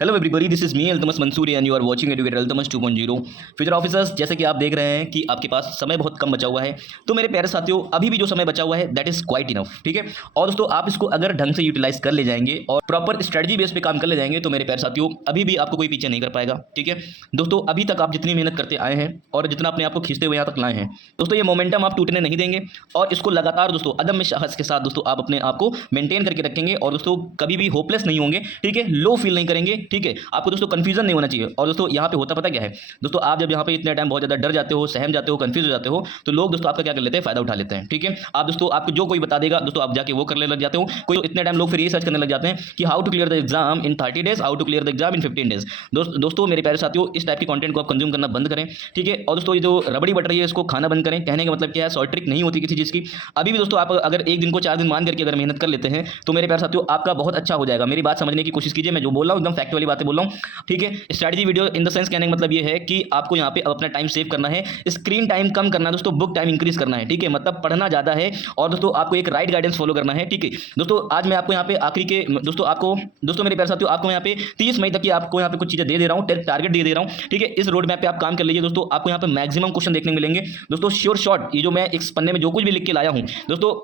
Hello everybody, this is me Altamas Mansuri and you are watching educator Altamas 2.0। Future officers, जैसे कि आप देख रहे हैं कि आपके पास समय बहुत कम बचा हुआ है, तो मेरे प्यारे साथियों अभी भी जो समय बचा हुआ है दैट इज क्वाइट इनफ। ठीक है, और दोस्तों आप इसको अगर ढंग से यूटिलाइज कर ले जाएंगे और प्रॉपर स्ट्रेटजी बेस पे काम कर ले जाएंगे तो मेरे प्यारे साथियों अभी भी आपको कोई पीछे नहीं कर पाएगा। ठीक है दोस्तों, अभी तक आप जितनी मेहनत करते आए हैं और जितना अपने आप को खींचते हुए यहाँ तक लाए हैं दोस्तों, ये मोमेंटम आप टूटने नहीं देंगे और इसको लगातार दोस्तों अदम्य साहस के साथ दोस्तों आप अपने आप को मेंटेन करके रखेंगे और दोस्तों कभी भी होपलेस नहीं होंगे। ठीक है, लो फील नहीं करेंगे। ठीक है, आपको दोस्तों कंफ्यूजन नहीं होना चाहिए। और दोस्तों यहाँ पे होता पता क्या है दोस्तों, आप जब यहाँ पे इतने टाइम बहुत ज़्यादा डर जाते हो, सहम जाते हो, कंफ्यूज हो जाते हो, तो लोग दोस्तों आपका क्या कर लेते हैं, फायदा उठा लेते हैं। ठीक है, आप दोस्तों आपको जो कोई बता देगा दोस्तों आप जाके वो करने लग जाते हो। कोई इतने टाइम लोग फिर ये सर्च करने लग जाते हैं कि how to clear the exam in 30 days, how to clear the exam in 15 days. दोस्तों मेरे प्यारे साथियों, इस टाइप के कंटेंट को आप कंज्यूम करना बंद करें। ठीक है, और दोस्तों ये जो रबड़ी बट रही है इसको खाना बंद करें। कहने का मतलब क्या है, शॉर्ट ट्रिक नहीं होती किसी चीज़ की। अभी भी दोस्तों आप अगर एक दिन को 4 दिन मान करके अगर मेहनत कर लेते हैं तो मेरे प्यारे साथियों आपका बहुत अच्छा हो जाएगा। मेरी बात समझने की कोशिश कीजिए, मैं जो बोल रहा हूँ एकदम फैक्ट वाली बातें बोल रहा हूँ। ठीक है, strategy video in the sense कहने का मतलब ये है कि आपको यहाँ पे अपना टाइम सेव करना है, स्क्रीन टाइम कम करना है दोस्तों, बुक टाइम इंक्रीज करना है। ठीक है, मतलब पढ़ना ज़्यादा है और दोस्तों आपको एक राइट गाइडेंस फॉलो करना है। ठीक है दोस्तों, आज मैं आपको यहाँ पे आखिरी के दोस्तों मेरे प्यारे साथियों आपको यहाँ पे 30 मई तक की आपको यहाँ पे कुछ चीज़ें दे रहा हूँ, टारगेट दे रहा हूँ। ठीक है, इस रोड मैप पे आप काम कर लीजिए दोस्तों, आपको यहाँ पे मैक्सिमम क्वेश्चन देखने मिलेंगे दोस्तों। श्योर शॉर्ट ये जो मैं इस पन्ने में जो कुछ भी लिख के लाया हूँ दोस्तों,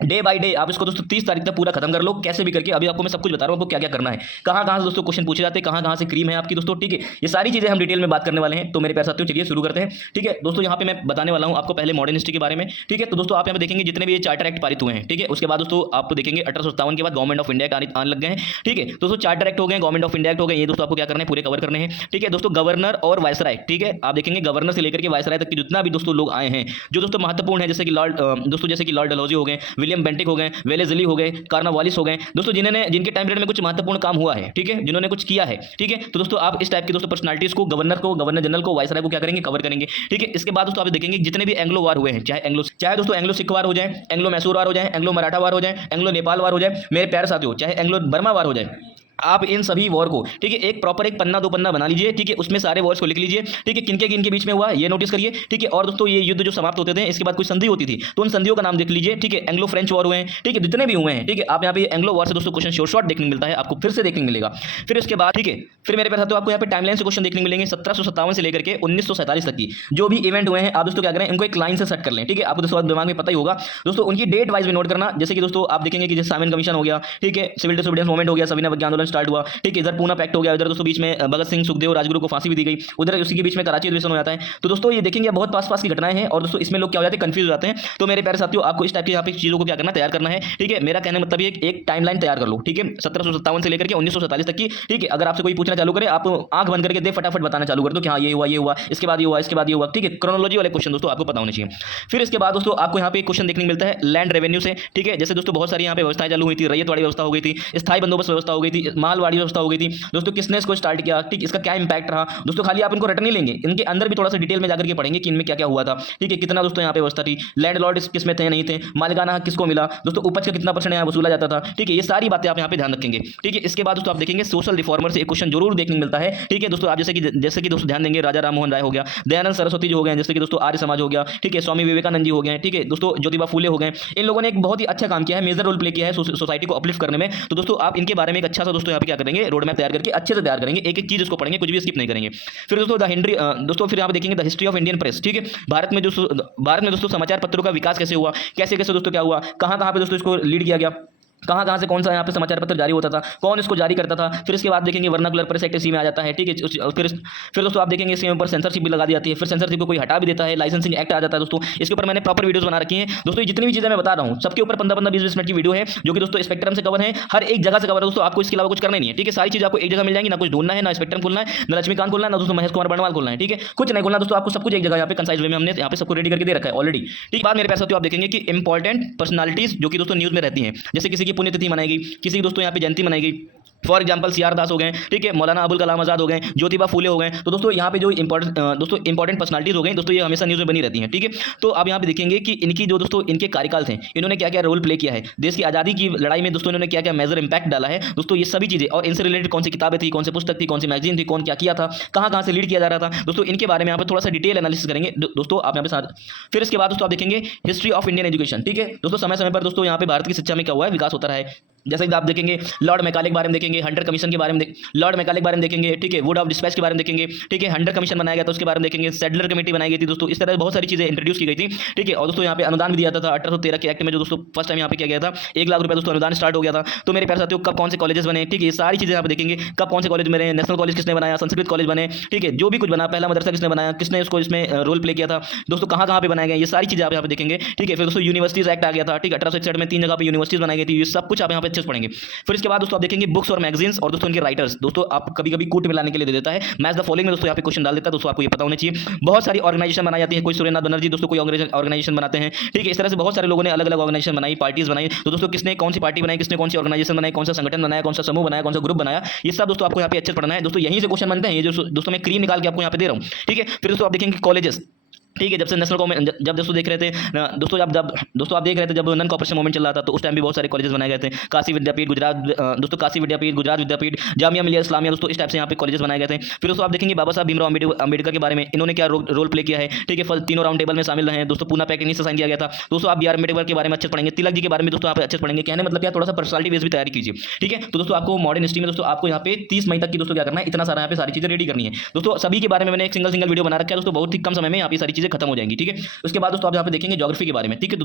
डे बाय डे आप इसको दोस्तों 30 तारीख तक पूरा खत्म कर लो, कैसे भी करके। अभी आपको मैं सब कुछ बता रहा हूँ आपको क्या क्या करना है, कहाँ से दोस्तों क्वेश्चन पूछे जाते हैं, कहाँ से क्रीम है आपकी दोस्तों। ठीक है, ये सारी चीजें हम डिटेल में बात करने वाले हैं, तो मेरे प्यारे साथियों चलिए शुरू करते हैं। ठीक है दोस्तों, यहाँ पे मैं बताने वाला हूँ आपको पहले मॉडर्न हिस्ट्री के बारे में। ठीक है, तो दोस्तों आप यहाँ पे देखेंगे जितने भी ये चार्टर एक्ट पारित हुए हैं। ठीक है, उसके बाद दोस्तों आपको देखेंगे 1857 के बाद गवर्नमेंट ऑफ इंडिया आने लग गए हैं। ठीक है दोस्तों, चार्टर एक्ट हो गए, गवर्नमेंट ऑफ इंडिया एक्ट हो गए, ये दोस्तों आपको क्या करना है, पूरे कवर करने हैं। ठीक है दोस्तों, गवर्नर और वायसराय। ठीक है, आप देखेंगे गवर्नर से लेकर के वायसराय तक के जितना भी दोस्तों लोग आए हैं जो दोस्तों महत्वपूर्ण है, जैसे कि लॉर्ड डलहौजी हो गए, विलियम बेंटिक हो गए, वेलेस्ली हो गए, कार्नवालिस हो गए दोस्तों, जिनके टाइम पीरियड में कुछ महत्वपूर्ण काम हुआ है। ठीक है, जिन्होंने कुछ किया है। ठीक है, तो दोस्तों आप इस टाइप की दोस्तों पर्सनालिटीज को, गवर्नर जनरल को, वायसराय को क्या करेंगे, कवर करेंगे। ठीक है, इसके बाद दोस्तों आप देखेंगे जितने भी एंग्लो वार हुए हैं, चाहे दोस्तों एंग्लो सिख वार हो जाए, एंग्लो मैसूर वार हो जाए, एंग्लो मराठा वार हो जाए, एंग्लो नेपाल वार हो जाए, मेरे प्यारे साथियों चाहे एंग्लो बर्मा वार हो जाए, आप इन सभी वॉर को ठीक है एक प्रॉपर एक पन्ना 2 पन्ना बना लीजिए। ठीक है, उसमें सारे वॉर्स को लिख लीजिए। ठीक है, किनके बीच में हुआ ये नोटिस करिए। ठीक है, और दोस्तों ये युद्ध जो समाप्त होते थे इसके बाद कोई संधि होती थी तो उन संधियों का नाम देख लीजिए। ठीक है, एंग्लो फ्रेंच वॉर हुए हैं, ठीक है जितने भी हुए हैं। ठीक है, आप यहाँ पे एंग्लो वॉर से दोस्तों क्वेश्चन शॉर्ट देखने मिलता है, आपको फिर से देखने मिलेगा। फिर उसके बाद ठीक है, फिर मेरे साथियों आपको यहाँ पे टाइमलाइन से क्वेश्चन देखने मिलेंगे 1757 से लेकर के 1947 तक की जो भी इवेंट हुए हैं। आप दोस्तों क्या करें, इनको एक लाइन से सेट कर लें। ठीक है, आपको दोस्तों दिमाग में पता ही होगा दोस्तों, उनकी डेट वाइज में नोट करना। जैसे कि दोस्तों आप देखेंगे कि जैसे साइमन कमीशन हो गया, ठीक है, सिविल डिसोबीडियंस मूवमेंट हो गया, सविनय अवज्ञा आंदोलन स्टार्ट हुआ। ठीक है, इधर पूना पैक्ट हो गया, इधर दोस्तों बीच में भगत सिंह, सुखदेव, राजगुरु को फांसी भी दी गई, उधर उसी के बीच में कराची अधिवेशन हो जाता है। तो दोस्तों ये देखेंगे बहुत पास की घटनाएं हैं और दोस्तों इसमें लोग क्या हो जाते हैं, कंफ्यूज हो जाते हैं। तो मेरे प्यारे साथियों आपको इस टाइप की यहाँ पे चीजों को क्या करना, तैयार करना है। ठीक है, मेरा कहने मतलब एक टाइमलाइन तैयार कर लो। ठीक है, 1757 से लेकर के 1947 तक की। ठीक है, अगर आपसे कोई पूछना चालू करे आप आंख बंद करके दे फटाफट बताना चालू कर दो कि हाँ ये हुआ, इसके बाद ये हुआ, इसके बाद ये हुआ। ठीक है, क्रोनोलॉजी वाले क्वेश्चन दोस्तों आपको पता होने चाहिए। फिर इसके बाद दोस्तों आपको यहाँ पे एक क्वेश्चन देखने को मिलता है लैंड रेवेन्यू से। ठीक है, जैसे दोस्तों बहुत सारी यहाँ पे व्यवस्थाएं चालू हुई थी, रैयतवाड़ी व्यवस्था हो गई थी, स्थायी बंदोबस्त व्यवस्था हो गई थी, मालवाड़ी व्यवस्था हो गई थी दोस्तों, किसने इसको स्टार्ट किया, ठीक इसका क्या इंपैक्ट रहा दोस्तों। खाली आप इनको रट नहीं लेंगे, इनके अंदर भी थोड़ा सा डिटेल में जाकर के पढ़ेंगे कि इनमें क्या क्या हुआ था। ठीक है, कितना दोस्तों यहाँ पे व्यवस्था थी, लैंड लॉर्ड किसमें थे नहीं थे, मालिकाना किसको मिला दोस्तों, उपज का कितना % यहाँ वसूला जाता था। ठीक है, ये सारी बातें आप यहाँ पे ध्यान रखेंगे। ठीक है, इसके बाद दोस्तों आप देखेंगे सोशल रिफॉर्मर से एक क्वेश्चन जरूर देखने को मिलता है। ठीक है दोस्तों, आप जैसे कि दोस्तों ध्यान देंगे राजा राम मोहन राय हो गया, दयानंद सरस्वती जो हो गए, जैसे कि दोस्तों आर्य समाज हो गया। ठीक है, स्वामी विवेकानंद जी हो गए। ठीक है दोस्तों, ज्योतिबा फूले हो गए। इन लोगों ने एक बहुत ही अच्छा काम किया है, मेजर रोल प्ले किया है सोसाइटी को अपलिफ्ट करने में। तो दोस्तों आप इनके बारे में एक अच्छा सा दोस्तों यहाँ पे क्या करेंगे, रोड मैप तैयार करके अच्छे से तैयार करेंगे, एक एक चीज इसको पढ़ेंगे, कुछ भी स्किप नहीं करेंगे। फिर दोस्तों फिर आप देखेंगे the history of Indian press. ठीक है, भारत में दोस्तों समाचार पत्रों का विकास कैसे हुआ, कैसे दोस्तों क्या हुआ, कहाँ पे दोस्तों इसको लीड किया गया, कहाँ से कौन सा यहाँ पे समाचार पत्र जारी होता था, कौन इसको जारी करता था। फिर इसके बाद देखेंगे वर्नाकुलर प्रेस एक्ट इसी में आ जाता है। ठीक है, फिर दोस्तों आप देखेंगे इसके ऊपर सेंसरशिप भी लगा दी जाती है, फिर सेंसरशिप को कोई हटा भी देता है, लाइसेंसिंग एक्ट आ जाता है दोस्तों। इसके ऊपर मैंने प्रॉपर वीडियोस बना रखी हैं दोस्तों। ये जितनी भी चीजें मैं बता रहा हूँ सबके ऊपर 15-20 मिनट की वीडियो है जो कि दोस्तों स्पेक्ट्रम से कवर है, हर एक जगह से कवर है दोस्तों। आपको इसके अलावा कुछ करना नहीं है। ठीक है, सारी चीज आपको एक जगह मिल जाएंगी, ना कुछ ढूंढना है, ना स्पेक्ट्रम खोलना है, ना लक्ष्मीकांत खोलना है, ना दोस्तों महेश कुमार बर्णवाल खोलना है। ठीक है, कुछ नहीं खोलना दोस्तों, आपको सब कुछ एक जगह यहाँ पे कंसाइज वे में हमने यहाँ पे सबको रेडी करके दे रखा है ऑलरेडी। ठीक, बाद मेरे पास आप देखेंगे कि इंपॉर्टेंट पर्सनालिटीज जो कि दोस्तों न्यूज में रहती हैं, जैसे किसी की पुण्यतिथि मनाएगी, किसी की दोस्तों यहाँ पे जयंती मनाएगी। फॉर एग्जाम्पल सीआर दास हो गए, ठीक है, मौलाना अबुल कलाम आजाद हो गए, ज्योतिबा फूले हो गए। तो दोस्तों यहाँ पे जो इंपॉर्टेंट पर्सनालिटीज हो गई दोस्तों, ये हमेशा न्यूज़ में बनी रहती हैं। ठीक है, तो आप यहाँ पे देखेंगे कि इनकी जो दोस्तों इनके कार्यकाल थे, इन्होंने क्या क्या रोल प्ले किया है, देश की आज़ादी की लड़ाई में दोस्तों इन्होंने क्या क्या मेजर इंपैक्ट डाला है दोस्तों, ये सभी चीज़ें। और इनसे रिलेटेड कौन सी किताबें थी, कौन सी पुस्तक थी, कौन सी मैगजीन थी, कौन क्या किया था, कहाँ से लीड किया जा रहा था दोस्तों, इनके बारे में यहाँ पे थोड़ा सा डिटेल एनालिसिस करेंगे दोस्तों आप यहाँ पे साथ। फिर इसके बाद दोस्तों आप देखेंगे हिस्ट्री ऑफ इंडियन एजुकेशन। ठीक है दोस्तों, समय पर दोस्तों यहाँ पे भारत की शिक्षा में क्या हुआ है, विकास होता रहा है। जैसे कि आप देखेंगे लॉर्ड मैकाले के बारे में देखेंगे, हंटर कमीशन के बारे में लॉर्ड मैकाले के बारे में देखेंगे, ठीक है, वुड ऑफ डिस्पैच के बारे में देखेंगे, ठीक है, हंटर कमीशन बनाया गया था उसके बारे में देखेंगे, सेडलर कमेटी बनाई गई थी दोस्तों। इस तरह से बहुत सारी चीजें इंट्रोड्यूस की गई थी, ठीक है। और दोस्तों यहाँ पे अनुदान भी दिया था 1813 के एक्ट में, जो दोस्तों फर्स्ट टाइम यहाँ पे किया गया था। 1 लाख रुपए दोस्तों अनुदान स्टार्ट हो गया था। तो मेरे प्यारे साथियों, कब कौन से कॉलेजेस बने, ठीक है, ये सारी चीजें यहाँ पे देखेंगे। कब कौन से कॉलेज बने, नेशनल कॉलेज किसने बनाया, संस्कृत कॉलेज बने, ठीक है, जो भी कुछ बना, पहला मदरसा किसने बनाया, किसने उसको इसमें रोल प्ले किया था दोस्तों, कहाँ कहाँ पे बनाए गए, ये सारी चीजें आप यहाँ पे देखेंगे, ठीक है। फिर दोस्तों यूनिवर्सिटीज एक्ट आ गया था, ठीक है, 1861 में 3 जगह पे यूनिवर्सिटीज बनाई गई थी। ये सब कुछ आप यहाँ पे अच्छे से पढ़ेंगे। फिर इसके बाद दोस्तों आप देखेंगे बुक्स और मैगजीन्स और दोस्तों उनके राइटर्स। दोस्तों आप कभी कभी कूट मिलाने के लिए दे देता है, मैच द फॉलोइंग में दोस्तों यहाँ पे क्वेश्चन डाल देता है, दोस्तों आपको ये पता होना चाहिए। बहुत सारी ऑर्गेनाइजेशन बनाई जाती है, कोई सुरेंद्र बनर्जी दोस्तों कोई ऑर्गेनाइजेशन बनाते हैं, ठीक है। इस तरह से बहुत सारे लोगों ने अलग अलग ऑर्गेनाइजेशन बनाई, पार्टीज बनाई। तो दोस्तों किसने कौन सी पार्टी बनाई, किसने कौन सी ऑर्गेनाइजेशन बनाई, कौन सा संगठन बनाया, कौन सा समूह बनाया, कौन सा ग्रुप बनाया, ये सब दोस्तों आपको यहाँ पे अच्छे से पढ़ना है दोस्तों। यहीं से क्वेश्चन बनते हैं, ये जो दोस्तों मैं क्रीम निकाल के आपको यहाँ पे दे रहा हूँ, ठीक है। फिर दोस्तों आप देखेंगे कॉलेजेस, ठीक है, जब से नेशनल गवर्नमेंट, जब दोस्तों देख रहे थे दोस्तों, जब दोस्तों आप देख रहे थे जब नन कॉर्पोरेशन मूवमेंट चल रहा था, तो उस टाइम भी बहुत सारे कॉलेजेस बनाए गए थे। काशी विद्यापीठ गुजरात, दोस्तों काशी विद्यापीठ, गुजरात विद्यापीठ, जामिया मिलिया इस्लामिया, दोस्तों इस टाइप से यहाँ पे कॉलेजेस बनाए गए थे। फिर दोस्तों आप देखेंगे बाबा साहब भीमराव अम्बेडकर के बारे में, इन्होंने क्या रोल प्ले किया है, ठीक है, तीनों राउंड टेबल में शामिल रहे हैं दोस्तों। पूना पैक इन्हीं से साइन किया गया था दोस्तों। आप BR अम्बेडकर के बारे में अच्छे पढ़ेंगे, तिलक जी के बारे में दोस्तों आप अच्छे पढ़ेंगे। कहने मतलब क्या, थोड़ा सा पर्सनालिटी बेस भी तैयारी कीजिए, ठीक है। तो दोस्तों आपको मॉडर्न हिस्ट्री में दोस्तों आपको यहाँ पे 30 मई तक की दोस्तों क्या करना है, इतना सारा यहाँ पे सारी चीजें रेडी करनी है दोस्तों। सभी के बारे में मैंने एक सिंगल वीडियो बना रखा है दोस्तों, बहुत ही कम समय में यहाँ पे सारी चीजें खत्म हो जाएंगी, ठीक है। उसके बाद दोस्तों आप यहाँ पे देखेंगे ज्योग्राफी के बारे में, ठीक है।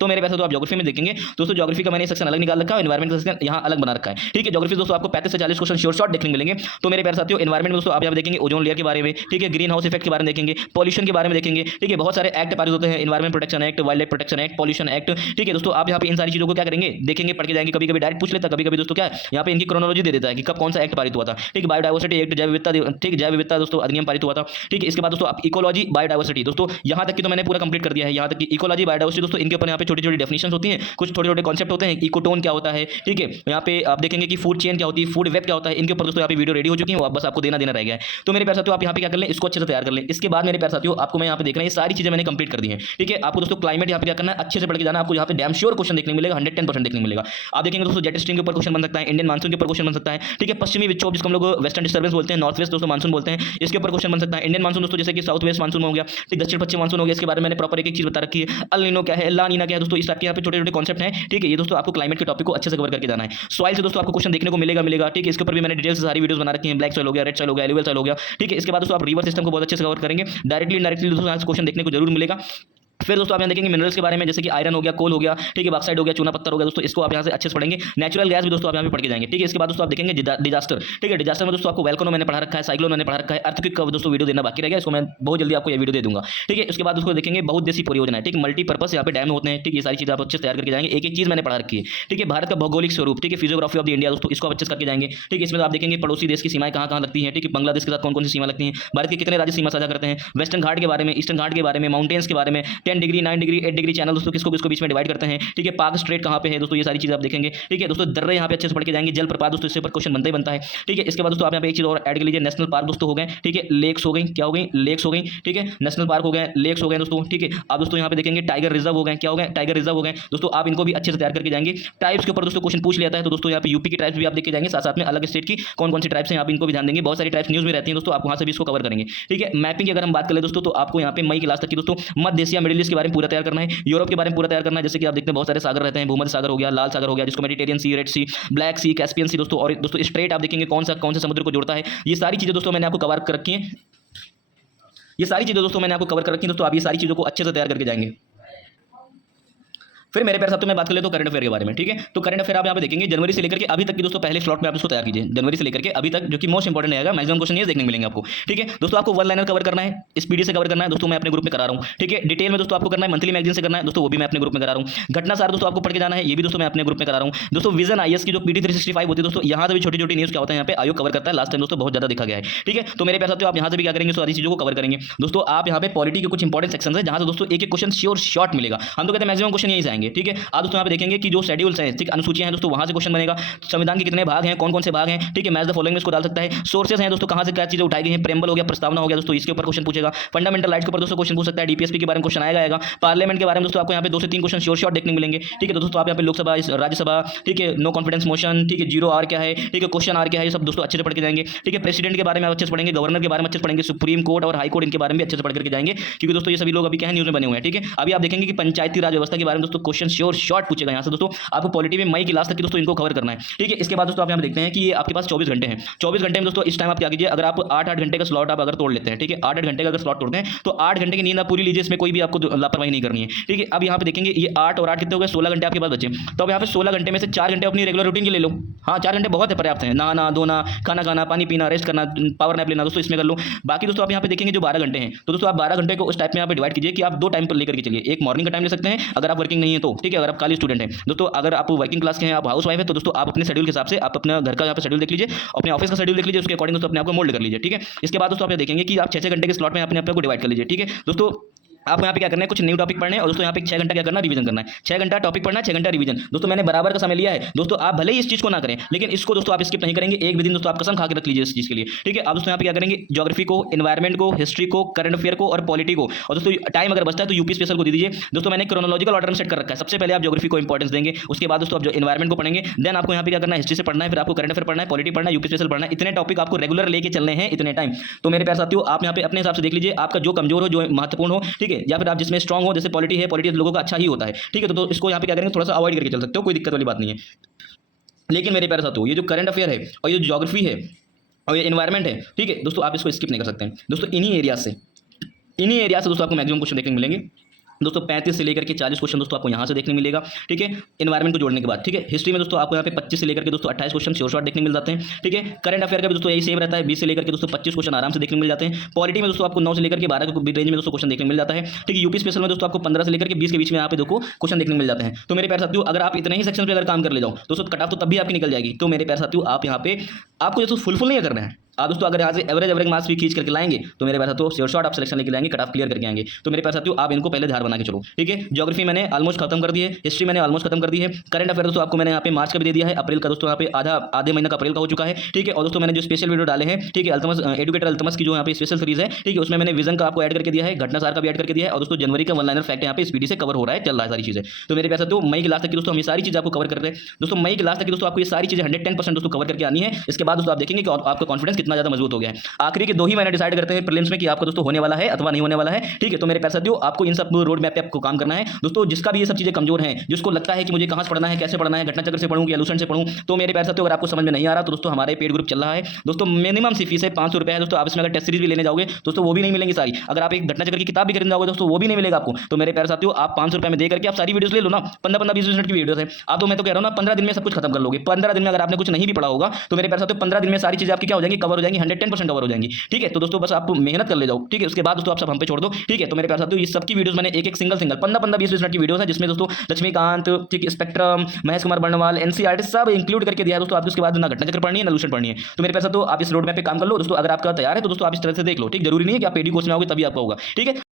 तो मेरे पैसे तो आप ज्योग्राफी में देखेंगे दोस्तों। ज्योग्राफी का मैंने सेक्शन अलग निकाल रखा है, एनवायरमेंट का सेक्शन यहाँ अलग बना रखा है, ठीक है। ज्योग्राफी दोस्तों आपको 35 से 40 क्वेश्चन शॉर्ट देखने को मिलेंगे। तो मेरे प्यारे साथियों, एनवायरमेंट में दोस्तों आप यहाँ देखेंगे ओजोन लेयर के बारे में, ठीक है, ग्रीन हाउस इफेक्ट के बारे में देखेंगे, पॉल्यूशन के बारे में देखेंगे, ठीक है। बहुत सारे एक्ट पारित होते हैं, environment protection act, wild life protection act, pollution act, ठीक है दोस्तों। आप यहाँ पे इन सारी चीजों को क्या करेंगे, देखेंगे, पढ़ के जाएंगे। कभी कभी डायरेक्ट पूछ लेता, कभी कभी दोस्तों क्या है यहाँ पे इनकी क्रोनोलॉजी दे देता है कि कब कौन सा एक्ट पारित हुआ था, ठीक है। बायोडाइवर्सिटी एक्ट, जैव विविधता, ठीक, जैव विविधता दोस्तों अधिनियम पारित हुआ था, ठीक है। इसके बाद दोस्तों आप इकोलॉजी बायोडाइवर्सिटी, दोस्तों यहाँ तक की तो मैंने पूरा कंप्लीट कर दिया है, यहाँ तक की इकोलॉजी बायोडाइवर्सिटी दोस्तों। इनके ऊपर यहाँ पे छोटी छोटी डेफिनेशंस होती हैं, कुछ छोटे छोटे कॉन्सेप्ट होते हैं। इकोटोन क्या होता है, ठीक है। यहाँ पे आप देखेंगे कि फूड चेन क्या होती है, फूड वेब क्या होता है, इनके ऊपर दोस्तों यहाँ पे वीडियो रेडी हो चुकी है, बस आपको देना रह गया है। तो मेरे प्यारे साथियों, आप यहाँ पे क्या कर लें, इसको अच्छे से तैयार कर लें। इसके बाद मेरे प्यारे साथियों, आपको मैं यहाँ पे देख रहे हैं, ये सारी चीजें मैंने कंप्लीट कर दी हैं, ठीक है। आपको दोस्तों क्लाइमेट यहाँ पे क्या करना है, अच्छे से पढ़ के जाना। आपको यहाँ पे डैम श्योर क्वेश्चन देखने मिलेगा, 110% देखने मिलेगा। आप देखेंगे दोस्तों जेट स्ट्रीम के ऊपर क्वेश्चन बन सकता है, इंडियन मानसून के ऊपर क्वेश्चन बन सकता है, ठीक है। पश्चिमी विक्षोभ जिसको हम लोग वेस्टर्न डिस्टर्बेंस बोलते हैं, नॉर्थ वेस्ट दोस्तों मानसून बोलते हैं, इसके ऊपर क्वेश्चन बन सकता है। इंडियन मानसून दोस्तों जैसे कि साउथ वेस्ट मानसून हो गया, ठीक, दक्षिण पश्चिम मानसून हो गया, इसके बारे में मैंने प्रॉपर एक चीज बता रखी है। अल नीनो क्या है, ला नीना क्या है दोस्तों, इस टाइप के यहाँ पे छोटे छोटे कॉन्सेप्ट हैं, ठीक है। ये दोस्तों आपको क्लाइमेट के टॉपिक को अच्छे से कवर करके जाना है। सॉइल से दोस्तों आपको क्वेश्चन देखने को मिलेगा, ठीक है। इसके ऊपर भी मैंने डिटेल से सारी वीडियोस बना रखी हैं। ब्लैक सॉइल हो गया, रेड सॉइल हो गया, एलुवियल सॉइल हो गया, ठीक है। इसके बाद दोस्तों आप रिवर सिस्टम को बहुत अच्छे से कवर करेंगे। डायरेक्टली इनडायरेक्टली दोस्तों क्वेश्चन देखने को जरूर मिलेगा। फिर दोस्तों आप यहाँ देखेंगे मिनरल्स के बारे में, जैसे कि आयरन हो गया, कोल हो गया, ठीक है, बॉक्साइड हो गया, चूना पत्थर हो गया दोस्तों, इसको आप यहाँ से अच्छे से पढ़ेंगे। नेचुरल गैस भी दोस्तों आप यहाँ पे पढ़ के जाएंगे, ठीक है। इसके बाद दोस्तों आप देखेंगे डिजास्टर, ठीक है। डिजास्टर में दोस्तों आपको वोल्केनो मैंने पढ़ा रखा है, साइक्लोन मैंने पढ़ा रखा है, अर्थक्वेक का दोस्तों वीडियो देना बाकी रह गया, इसको मैं बहुत जल्दी आपको ये वीडियो दे दूंगा, ठीक है। उसके बाद उसको देखेंगे बहुउद्देशीय परियोजना है, ठीक, मल्टीपर्पस यहाँ पे डैम होते हैं, ठीक, ये सारी चीजें आप अच्छे से तैयार करके जाएंगे। एक एक चीज मैंने पढ़ा रखी है, ठीक है। भारत का भौगोलिक स्वरूप, ठीक है, फिजियोग्राफी ऑफ द इंडिया दोस्तों, इसको आप अच्छे से करके जाएंगे, ठीक है। इसमें आप देखेंगे पड़ोसी देश की सीमाएं कहाँ कहाँ लगती हैं, ठीक है, बांग्लादेश के साथ कौन कौन सी सीमा लगती हैं, भारत के कितने राज्य सीमा साझा करते हैं, वेस्टर्न घाट के बारे में, ईस्टर्न घाट के बारे में, माउंटेन्स के बारे में, 10 डिग्री, 9 डिग्री, 8 डिग्री चैनल दोस्तों किसको बीच में डिवाइड करते हैं, ठीक है। पाक स्ट्रेट कहाँ पे है दोस्तों, ये सारी चीजें आप देखेंगे, ठीक है दोस्तों। दर्रे यहाँ पे अच्छे से पढ़ के जाएंगे। जल प्रपात दोस्तों, इससे ऊपर क्वेश्चन बनता ही बनता है, ठीक है। इसके बाद दोस्तों आप यहाँ पे एक चीज और ऐड कर लीजिए, नेशनल पार्क दोस्तों हो गए, ठीक है, लेक्स हो गई, क्या हो गई, लेक्स हो गई, ठीक है, नेशनल पार्क हो गए, लेक्स हो गए दोस्तों, ठीक है। आप दोस्तों यहाँ पे देखेंगे टाइगर रिजर्व हो गए, क्या हो गए, टाइगर रिजर्व हो गए दोस्तों। आप इनको भी अच्छे से तैयार करके जाएंगे। ट्राइब्स के ऊपर दोस्तों क्वेश्चन पूछ लेता है, तो दोस्तों यहाँ पे यूपी की ट्राइब्स भी आप देखे जाएंगे, साथ साथ में अलग स्टेट की कौन कौन सी ट्राइब्स हैं, आप इनको भी ध्यान देंगे। बहुत सारी ट्राइब्स न्यूज में रहती हैं दोस्तों, आप वहाँ से भी इसको कवर करेंगे, ठीक है। मैपिंग की अगर हम बात करें दोस्तों, तो आपको यहाँ पे मई क्लास तक की दोस्तों मध्य एशिया, मिडिल ईस्ट के बारे में पूरा तैयार करना है, यूरोप के बारे में पूरा तैयार करना है। जैसे कि आप देखते हैं बहुत सारे सागर रहते हैं, भूमध्य सागर हो गया, लाल सागर हो गया, जिसको मेडिटेरियन सी, रेड सी, ब्लैक सी, कैस्पियन सी दोस्तों, और दोस्तों स्ट्रेट आप देखेंगे कौन से समुद्र को जोड़ता है। ये सारी चीजें दोस्तों मैंने आपको कवर कर रखी हैं, ये सारी चीजें दोस्तों मैंने आपको कवर कर रखी हैं दोस्तों। आप ये सारी चीजों को अच्छे से तैयार करके जाएंगे। फिर मेरे प्यारे साथियों, मैं बात कर ले तो करंट अफेयर के बारे में, ठीक है। तो करंट अफेयर आप यहाँ पे देखेंगे जनवरी से लेकर के अभी तक की दोस्तों पहले स्लॉट में आप इसको तैयार कीजिए, जनवरी से लेकर के अभी तक, जो कि मोस्ट इंपॉर्टेंट रहेगा। मैक्सिमम क्वेश्चन ये देखने मिलेंगे आपको, ठीक है दोस्तों। आपको वन लाइनर कवर करना है, स्पीडी से कवर करना है दोस्तों, मैं अपने ग्रुप में करा रहा हूँ, ठीक है। डिटेल में दोस्तों आपको करना है, मंथली मैगजीन से करना है दोस्तों, वो भी मैं अपने ग्रुप में करा रहा हूँ। घटना सार दोस्तों आपको पढ़ के जाना है, ये भी दोस्तों मैं अपने ग्रुप में करा रहा हूँ दोस्तों। विजन IAS की जो PD 365 होती है दोस्तों, यहाँ से भी छोटी छोटी न्यूज क्या होता है यहाँ पे आयोग कवर करता है, लास्ट टाइम दोस्तों बहुत ज्यादा देखा गया है, ठीक है। तो मेरे प्यारे साथियों, आप यहाँ से भी क्या करेंगे, सारी चीजों को कवर करेंगे दोस्तों। आप यहाँ पे पॉलिटी के कुछ इंपॉर्टेंट सेक्शन है, जहाँ से दोस्तों एक एक क्वेश्चन श्योर शॉर्ट मिलेगा। हम तो कहते हैं मैक्सिमम क्वेश्चन यहीं से आएंगे, ठीक है। आप दोस्तों यहाँ पे देखेंगे कि जो शेड्यूल्स हैं, ठीक, अनुसूचियां हैं दोस्तों, वहां से क्वेश्चन बनेगा। संविधान के कितने भाग हैं, कौन कौन से भाग हैं, ठीक है, मैच द फॉलोइंग में इसको डाल सकता है। सोर्सेस हैं दोस्तों, कहां से क्या चीजें उठाई गई हैं, प्रेम्बल हो गया, प्रस्तावना हो गया दोस्तों, इसके ऊपर क्वेश्चन पूछेगा। फंडामेंटल राइट्स के ऊपर दोस्तों क्वेश्चन पूछ सकता है। DPSP के बारे में क्वेश्चन आएगा। पार्लियामेंट के बारे में दोस्तों आपको यहाँ पे 2 से 3 क्वेश्चन श्योर शॉर्ट देखने मिलेंगे, ठीक है। तो दोस्तों आप यहाँ पे लोकसभा, राज्यसभा, ठीक है, नो कॉन्फिडेंस मोशन, ठीक है, 0R क्या है, ठीक है, क्वेश्चन R क्या है, ये सब दोस्तों अच्छे से पढ़ के जाएंगे, ठीक है। प्रेसिडेंट के बारे में अच्छे से पढ़ेंगे, गवर्नर के बारे में अच्छे से पढ़ेंगे, सुप्रीम कोर्ट और हाई कोर्ट इनके बारे में भी अच्छे से पढ़ करके जाएंगे, क्योंकि दोस्तों ये सभी लोग अभी क्या है न्यूज में बने हुए हैं, ठीक है। अभी आप देखेंगे कि पंचायती राज व्यवस्था के बारे में दोस्तों क्वेश्चन श्योर शॉर्ट पूछेगा यहाँ से दोस्तों। आपको पॉलिटी में मई की लास्ट तक की दोस्तों इनको कवर करना है, ठीक है। इसके बाद दोस्तों आप यहाँ पे देखते हैं कि ये आपके पास 24 घंटे हैं। 24 घंटे में दोस्तों इस टाइम आप क्या कीजिए, अगर आप 8-8 घंटे का स्लॉट आप अगर तोड़ लेते हैं, ठीक है, 8-8 घंटे का अगर स्लॉट तोड़ते हैं तो 8 घंटे की नींद आप पूरी लीजिए, इसमें कोई भी आपको लापरवाही नहीं करनी है, ठीक है। अब यहाँ पे देखेंगे ये 8 और 8 कितने हो गए, 16 घंटे आपके पास बचे। तो अब यहाँ पे 16 घंटे में से 4 घंटे अपनी रेगुलर रूटीन के ले लो। हाँ, 4 घंटे बहुत है, पर्याप्त है। नहाना धोना, खाना खाना, पानी पीना, रेस्ट करना, पावर नैप लेना दोस्तों, इसमें कर लो। बाकी दोस्तों आप यहाँ पे देखेंगे जो 12 घंटे हैं, तो दोस्तों आप 12 घंटे को उस टाइप में यहाँ पे डिवाइड कीजिए कि आप 2 टाइम पर लेकर के चलिए। एक मॉर्निंग का टाइम ले सकते हैं अगर आप वर्किंग नहीं है तो, ठीक है, अगर आप कॉलेज स्टूडेंट हैं दोस्तों। अगर आप वर्किंग क्लास के हैं, आप हाउस वाइफ है, तो दोस्तों आप अपने शेड्यूल के हिसाब से आप अपना घर का यहाँ पे शेड्यूल देख लीजिए, अपने ऑफिस का शेड्यूल देख लीजिए, उसके अकॉर्डिंग दोस्तों अपने आप को मोल्ड कर लीजिए, ठीक है। इसके बाद दोस्तों आप देखेंगे कि आप 6-6 घंटे के स्लॉट में अपने आप को डिवाइड कर लीजिए, ठीक है दोस्तों। आपको यहाँ पे क्या करना है, कुछ न्यू टॉपिक पढ़ने हैं और दोस्तों यहाँ पे 6 घंटा क्या करना है, रिवीजन करना है। 6 घंटा टॉपिक पढ़ना है, 6 घंटा रिवीजन। दोस्तों मैंने बराबर का समय लिया है दोस्तों, आप भले ही इस चीज़ को ना करें लेकिन इसको दोस्तों आप स्किप नहीं करेंगे एक भी दिन दोस्तों, आप कसम खा के रख लीजिए इस चीज़ के लिए, ठीक है। आप दोस्तों यहाँ पे क्या करेंगे, ज्योग्राफी को, एनवायरमेंट को, हिस्ट्री को, करंट अफेयर को और पॉलिटी को, और दोस्तों टाइम अगर बचता है तो यूपी स्पेशल को दे दीजिए। दोस्तों मैंने क्रोनोलॉजिकल ऑर्डर में सेट कर रखा है, सबसे पहले आप ज्योग्राफी को इंपॉर्टेंस देंगे, उसके बाद दोस्तों आप जो एनवायरमेंट को पढ़ेंगे, देन आपको यहाँ पे क्या करना है, हिस्ट्री से पढ़ना है, फिर आपको करंट अफेयर पढ़ना है, पॉलिटी पढ़ना है, यूपी स्पेशल पढ़ना है। इतने टॉपिक आपको रेगुलर लेके चलने हैं इतने टाइम। तो मेरे प्यारे साथियों आप यहाँ पे अपने हिसाब से देख लीजिए, आपका जो कमजोर हो, जो महत्वपूर्ण हो, ठीक है, या फिर आप जिसमें स्ट्रांग हो, जैसे पॉलिटी है, पॉलिटी लोगों का अच्छा ही होता है, ठीक है। तो इसको यहाँ पे क्या करेंगे, थोड़ा सा अवॉइड करके चल सकते हो, कोई दिक्कत वाली बात नहीं है। लेकिन मेरे प्यारे साथियों ये जो करंट अफेयर है और ये ज्योग्राफी है और ये एनवायरमेंट है, ठीक है दोस्तों, आप इसको स्किप नहीं कर सकते हैं दोस्तों। इन्हीं एरिया से दोस्तों आपको मैक्सिमम क्वेश्चन देखने को मिलेंगे दोस्तों। 35 से लेकर के 40 क्वेश्चन दोस्तों आपको यहाँ से देखने मिलेगा, ठीक है, एनवायरमेंट को जोड़ने के बाद, ठीक है। हिस्ट्री में दोस्तों आपको यहाँ पे 25 से लेकर के दोस्तों 28 क्वेश्चन श्योर शॉर्ट देखने मिल जाते हैं, ठीक है। करंट अफेयर का भी दोस्तों यही सेम रहता है, 20 से लेकर के दोस्तों 25 क्वेश्चन आराम से देखने मिल जाते हैं। पॉलिटी में दोस्तों आपको 9 से लेकर के 12 के रेंज में दोस्तों क्वेश्चन देखने मिल जाता है, ठीक है। यूपी स्पेशल में दोस्तों आपको 15 से लेकर के 20 के बीच में यहाँ पे देखो क्वेश्चन देखने मिल जाते हैं। तो मेरे प्यारे साथियों अगर आप इतने ही सेक्शन पर अगर काम कर ले जाओ दोस्तों, कट ऑफ तो तब भी आपकी निकल जाएगी। तो मेरे प्यारे साथियों आप यहाँ पे आपको दोस्तों फुल नहीं करना है। आप दोस्तों अगर यहाँ से एवरेज मार्क्स भी खींच करके लाएंगे तो मेरे प्यारे साथियों श्योर शॉर्ट आप सिलेक्शन लेके लाएंगे, कट ऑफ क्लियर करके आएंगे। तो मेरे प्यारे साथियों आप इनको पहले ध्यान बना के चलो, ठीक है। ज्योग्राफी मैंने ऑलमोस्ट खत्म कर दी है, हिस्ट्री मैंने ऑलमोस्ट खत्म कर दी है, करंट अफेयर दोस्तों आपको मैंने यहाँ पे मार्च का भी दे दिया है, अप्रैल का दोस्तों यहाँ पे आधे महीने का अप्रैल का हो चुका है, ठीक है। और दोस्तों मैंने जो स्पेशल वीडियो डाले हैं, ठीक है, अल्तमस एडुकेटर अल्तमस की जो यहाँ पे स्पेशल सीरीज है, ठीक है, उसमें मैंने विजन का आपको ऐड करके दिया है, घटनासार का भी ऐड करके दिया है, और दोस्तों जनवरी का वन लाइनर फैक्ट यहाँ पे स्पीडी से कवर हो रहा है, चल रहा है सारी चीजें। तो मेरे प्यारे साथियों मई के लास्ट तक की दोस्तों हम ये सारी चीजें आपको कवर कर रहे हैं दोस्तों। मई के लास्ट तक की दोस्तों आपको ये सारी चीजें 110% दोस्तों कवर करके आनी है। इसके बाद दोस्तों आप देखेंगे कि आपका कॉन्फिडेंस कितना ज्यादा मजबूत हो गया है। आखिरी के 2 ही महीने डिसाइड करते हैं प्रीलिम्स में कि आपका दोस्तों होने वाला है अथवा नहीं होने वाला है, ठीक है। तो मेरे प्यारे साथियों आपको इन सब रोड मैप पे आपको काम करना है दोस्तों। जिसका भी ये सब चीजें कमजोर हैं, जिसको लगता है कि मुझे कहां से पढ़ना है, कैसे पढ़ना है, घटना चक्र से पढ़ूं या लूसेंट से पढ़ूं, तो मेरे प्यारे साथियों अगर आपको समझ में नहीं आ रहा तो दोस्तों हमारे पेड ग्रुप चल रहा है दोस्तों। मिनिमम सी फीस है 500 रुपये है दोस्तों। आप इसमें अगर टेस्ट सीरीज भी लेने जाओगे दोस्तों वो भी नहीं मिलेंगी सारी। अगर आप एक घटना चक्र की किताब भी खरीदने जाओगे दोस्तों वो भी नहीं मिलेगा आपको। तो मेरे प्यारे साथियों आप 500 रुपये में दे करके आप सारी वीडियोस ले लो ना, 15-20 मिनट की वीडियोस है। आप तो मैं तो कह रहा हूं ना 15 दिन में सब कुछ खत्म कर लोगे। 15 दिन में अगर आपने कुछ नहीं भी पढ़ा होगा तो मेरे प्यारे साथियों 15 दिन में सारी चीजें आपकी क्या हो जाएंगी, कवर हो जाएंगी, 110% कवर हो जाएंगी, ठीक है। तो दोस्तों बस आप मेहनत कर ले जाओ, ठीक है। उसके बाद दोस्तों आप सब हम पे छोड़ दो, ठीक है। तो मेरे प्यारे साथियों ये सबकी वीडियोस मैंने एक सिंगल 15-20 मिनट की वीडियोस है, जिसमें दोस्तों लक्ष्मीकांत, ठीक, स्पेक्ट्रम, महेश कुमार बर्णवाल, एनसीईआरटी सब इंक्लूड करके दिया है दोस्तों। आप उसके बाद ना घटना चक्र पढ़नी है ना लूसेंट पढ़नी है। तो मेरे प्यारे साथियों आप इस रोड मैप पे काम कर लो दोस्तों। अगर आपका तैयार है तो दोस्तों आप इस तरह से देख लो, ठीक, जरूरी नहीं है कि आप पेडी कोर्स में आओगे तभी आपका होगा, ठीक है।